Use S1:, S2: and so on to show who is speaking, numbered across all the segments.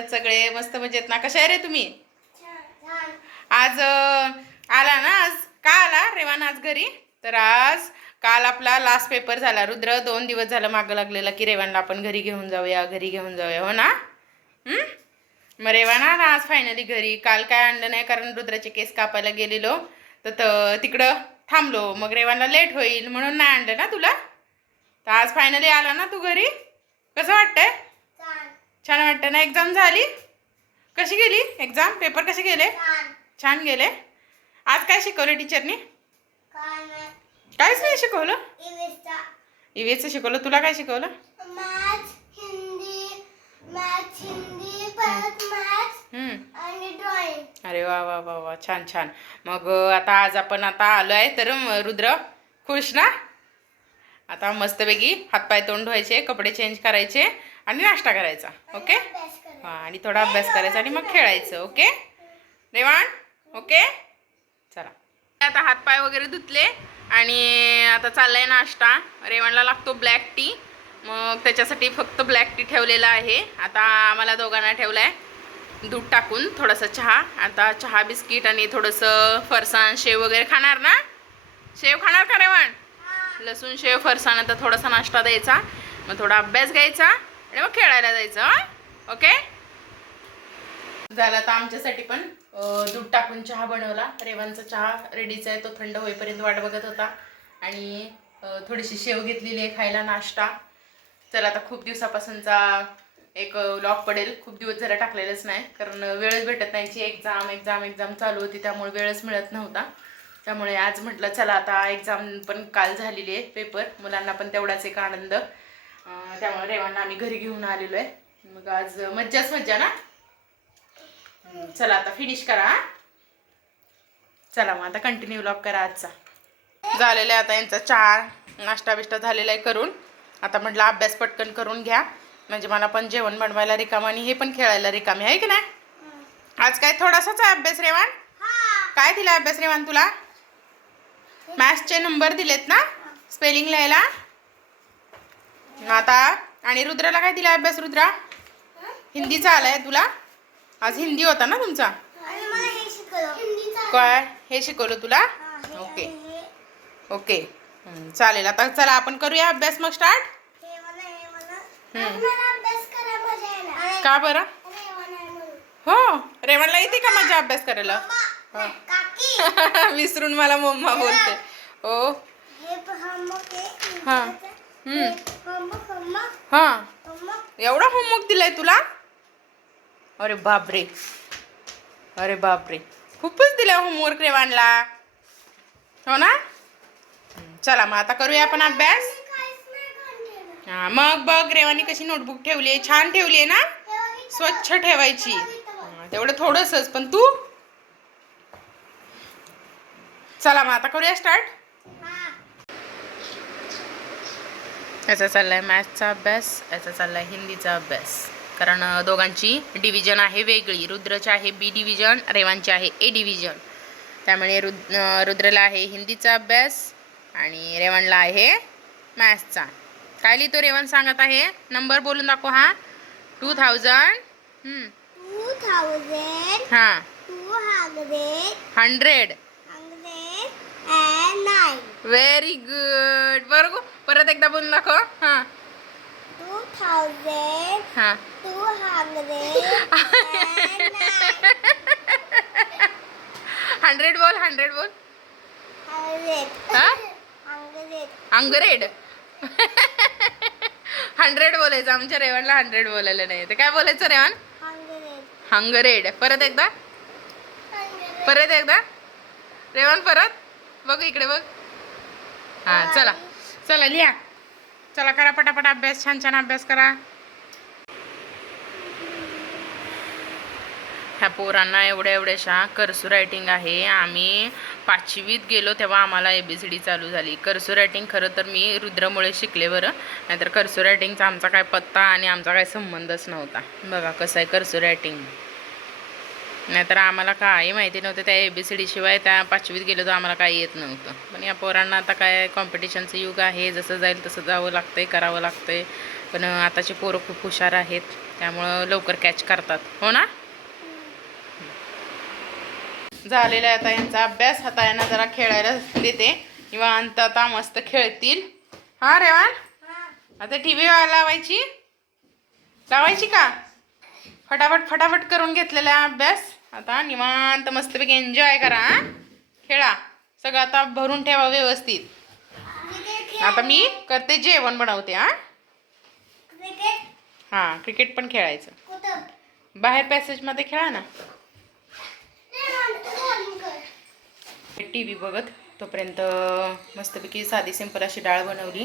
S1: आहेत सगळे मस्त मजेत ना? कशा आहे रे तुम्ही? आज आला ना आज? का आला रेवान आज घरी? तर आज काल आपला लास्ट पेपर झाला. रुद्र दोन दिवस झालं मागं लागलेला की रेवानला आपण घरी घेऊन जाऊया घरी घेऊन जाऊया. हो ना? मग रेवान आला आज फायनली घरी. काल काय आणलं नाही कारण रुद्राचे केस कापायला गेलेलो. तर त- तिकडं थांबलो. मग रेवानला लेट होईल म्हणून नाही आणलं ना तुला? तर आज फायनली आला ना तू घरी? कसं वाटतंय? छान वाटतं ना? एक्झाम झाली? कशी गेली? एक्झाम पेपर कसे गेले? छान. गेले. आज काय शिकवलं टीचरनी काहीच नाही शिकवलं? ईव्हीएसचं शिकवलं. तुला काय शिकवलं. अरे वा वा वा वा. छान छान. मग आता आज आपण आता आलो आहे तर रुद्र खुश ना? आता मस्तपैकी हातपाय तोंड धुवायचे कपडे चेंज करायचे आणि नाश्ता करायचा ओके हां आणि थोडा अभ्यास करायचा आणि मग खेळायचं ओके रेवाण ओके चला. आता हातपाय वगैरे धुतले आणि आता चाललाय नाश्ता. रेवाणला लागतो ब्लॅक टी मग त्याच्यासाठी फक्त ब्लॅक टी ठेवलेला आहे. आता आम्हाला दोघांना ठेवला आहे दूध टाकून थोडासा चहा. आता चहा बिस्किट आणि थोडंसं फरसाण शेव वगैरे खाणार ना? शेव खाणार का रेवाण लसूण शेव फरसाण थोडासा नाश्ता द्यायचा. मग थोडा अभ्यास घ्यायचा आणि मग खेळायला जायचं ओके? झाला तर आमच्यासाठी पण दूध टाकून चहा बनवला. रेवांचा चहा रेडीच आहे तो थंड होईपर्यंत वाट बघत होता. आणि थोडीशी शेव घेतलेली आहे खायला नाश्ता. चला आता खूप दिवसापासूनचा एक लॉक पडेल. खूप दिवस जरा टाकलेलंच नाही कारण वेळच भेटत नाही. एक्झाम एक्झाम एक्झाम चालू होती त्यामुळे वेळच मिळत नव्हता. त्यामुळे आज म्हटलं चला आता एक्झाम पण काल झालेली आहे पेपर मुलांना पण तेवढाच एक आनंद. त्यामुळे रेवांना आम्ही घरी घेऊन आलेलो आहे. मग आज मज्जाच मज्जा ना? चला आता फिनिश करा? चला मग आता कंटिन्यू लॉक करा आजचा. झालेला आहे आता यांचा चहा नाश्ता बिष्टा झालेला आहे करून. आता म्हटलं अभ्यास पटकन करून घ्या. म्हणजे मला पण जेवण बनवायला रिकाम आणि हे पण खेळायला रिकामी आहे की नाही? आज काय थोडासाच आहे अभ्यास रेवान? काय दिला अभ्यास रेवान तुला? मॅथ्सचे नंबर दिलेत ना? स्पेलिंग लिहायला? आता आणि रुद्राला काय दिला अभ्यास रुद्रा? हिंदीचा आलाय तुला? आज हिंदी होता ना तुमचा? काय हे शिकवलं तुला? ओके. ओके. चालेल. आता चला आपण करूया अभ्यास मग स्टार्ट? का बरं? हो रेवणला येते का माझा अभ्यास करायला. विसरून मला मम्मा बोलते. हो. हा. हा एवढा होमवर्क दिलाय तुला? अरे बापरे. अरे बापरे. खूपच दिलाय होमवर्क रेवानला. हो ना? चला मग आता करूया आपण अभ्यास? हा मग बघ रेवानी कशी नोटबुक ठेवली आहे. छान ठेवली आहे ना? स्वच्छ ठेवायची. तेवढं थोडंसंच. पण तू? चला मग आता करूया स्टार्ट याचा चाललाय मॅथ्सचा अभ्यास याचा चाललाय हिंदीचा अभ्यास. कारण दोघांची डिव्हिजन आहे वेगळी. रुद्रची आहे बी डिव्हिजन रेवांची आहे ए डिव्हिजन त्यामुळे रुद रुद्रला आहे हिंदीचा अभ्यास आणि रेवणला आहे मॅथ्सचा काय लिहितो रेवण सांगत आहे? नंबर बोलून दाखव हा. टू थाउजंड हां. हंड्रेड व्हेरी गुड बरोबर? परत एकदा बोलून दाखव. हां. हां. हंड्रेड बोल हंड्रेड बोल. हंड्रेड. हंड्रेड. बोलायचं. आमच्या रेवणला हंड्रेड बोलायला नाही तर काय बोलायचं रेवण? हंग्रेड परत एकदा? परत एकदा? रेवण परत? बघ इकडे बघ. हा चला. चला लिहा. चला करा पटापट अभ्यास छान छान अभ्यास करा. ह्या पोरांना एवढ्या एवढ्याशा करसू रायटिंग आहे. आम्ही पाचवीत गेलो तेव्हा आम्हाला ए बी सी डी चालू झाली. करसू रायटिंग खरं तर मी रुद्रमुळे शिकले बरं. नाहीतर करसू रायटिंगचा आमचा काय पत्ता आणि आमचा काय संबंधच नव्हता. बघा कसं आहे करसू रायटिंग नाहीतर आम्हाला काही माहिती नव्हतं. त्या ए बी सी डी शिवाय त्या पाचवीत गेलो तर आम्हाला काही येत नव्हतं. पण या पोरांना आता काय कॉम्पिटिशनचं युग आहे. जसं जाईल तसं जावं लागतंय करावं लागतंय. पण आताची पोरं खूप हुशार आहेत. त्यामुळं लवकर कॅच करतात. हो ना? झालेला आहे आता यांचा अभ्यास. आता यांना जरा खेळायला देते. किंवा अंत आता मस्त खेळतील. हा रेवान? आता टी व्ही लावायची? लावायची का? फटाफट फटाफट करून घेतलेला अभ्यास. आता निवांत मस्तपैकी एन्जॉय करा? खेळा. सगळं आता भरून ठेवा व्यवस्थित. आता मी करते जेवण बनवते हा? हा क्रिकेट पण खेळायचं. बाहेर पॅसेजमध्ये खेळा ना. टी व्ही बघत तोपर्यंत मस्तपैकी साधी सिंपल अशी डाळ बनवली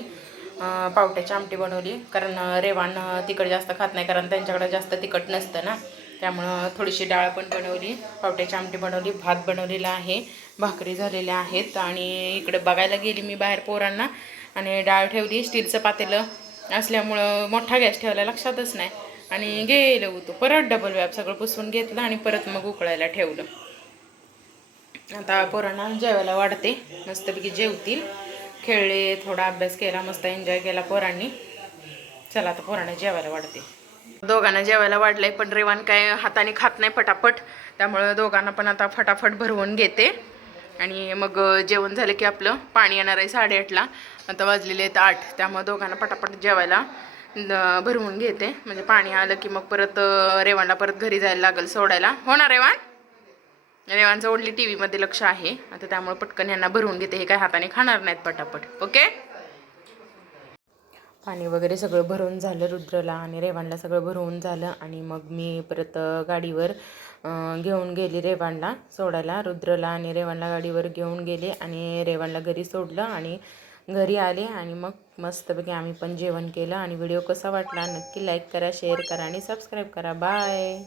S1: पावट्याची आमटी बनवली कारण रेवान तिखट जास्त खात नाही कारण त्यांच्याकडे जास्त तिखट नसतं ना. त्यामुळं थोडीशी डाळ पण बनवली पावट्याची आमटी बनवली भात बनवलेला आहे भाकरी झालेल्या आहेत आणि इकडे बघायला गेली मी बाहेर पोरांना आणि डाळ ठेवली स्टीलचं पातेलं असल्यामुळं मोठा गॅस ठेवला लक्षातच नाही. आणि गेलं होतो परत डबल व्याप सगळं पुसून घेतलं आणि परत मग उकळायला ठेवलं. आता पोरांना जेवायला वाढते मस्तपैकी जेवतील. खेळले थोडा अभ्यास केला मस्त एन्जॉय केला पोरांनी. चला आता पोरांना जेवायला वाढते. दोघांना जेवायला वाढलंय पण रेवान काय हाताने खात नाही पटापट त्यामुळं दोघांना पण आता फटाफट भरवून घेते. आणि मग जेवण झालं की आपलं पाणी येणार आहे साडेआठला. आता वाजलेले आहेत आठ. त्यामुळं दोघांना पटापट जेवायला भरवून घेते. म्हणजे पाणी आलं की मग परत रेवानला परत घरी जायला लागेल सोडायला. हो ना रेवान? रेवानचं ओढली टी व्हीमध्ये लक्ष आहे. आता त्यामुळे पटकन यांना भरवून घेते. हे काय हाताने खाणार नाहीत पटापट. ओके? पाणी वगैरे सगळं भरून झालं रुद्रला आणि रेवाणला सगळं भरवून झालं आणि मग मी परत गाडीवर घेऊन गेली रेवाणला सोडायला. रुद्रला आणि रेवांना गाडीवर घेऊन गेले आणि रेवाणला घरी सोडलं आणि घरी आले आणि मग मस्तपैकी आम्ही पण जेवण केलं. आणि व्हिडिओ कसा वाटला नक्की लाईक करा शेअर करा आणि सबस्क्राईब करा. बाय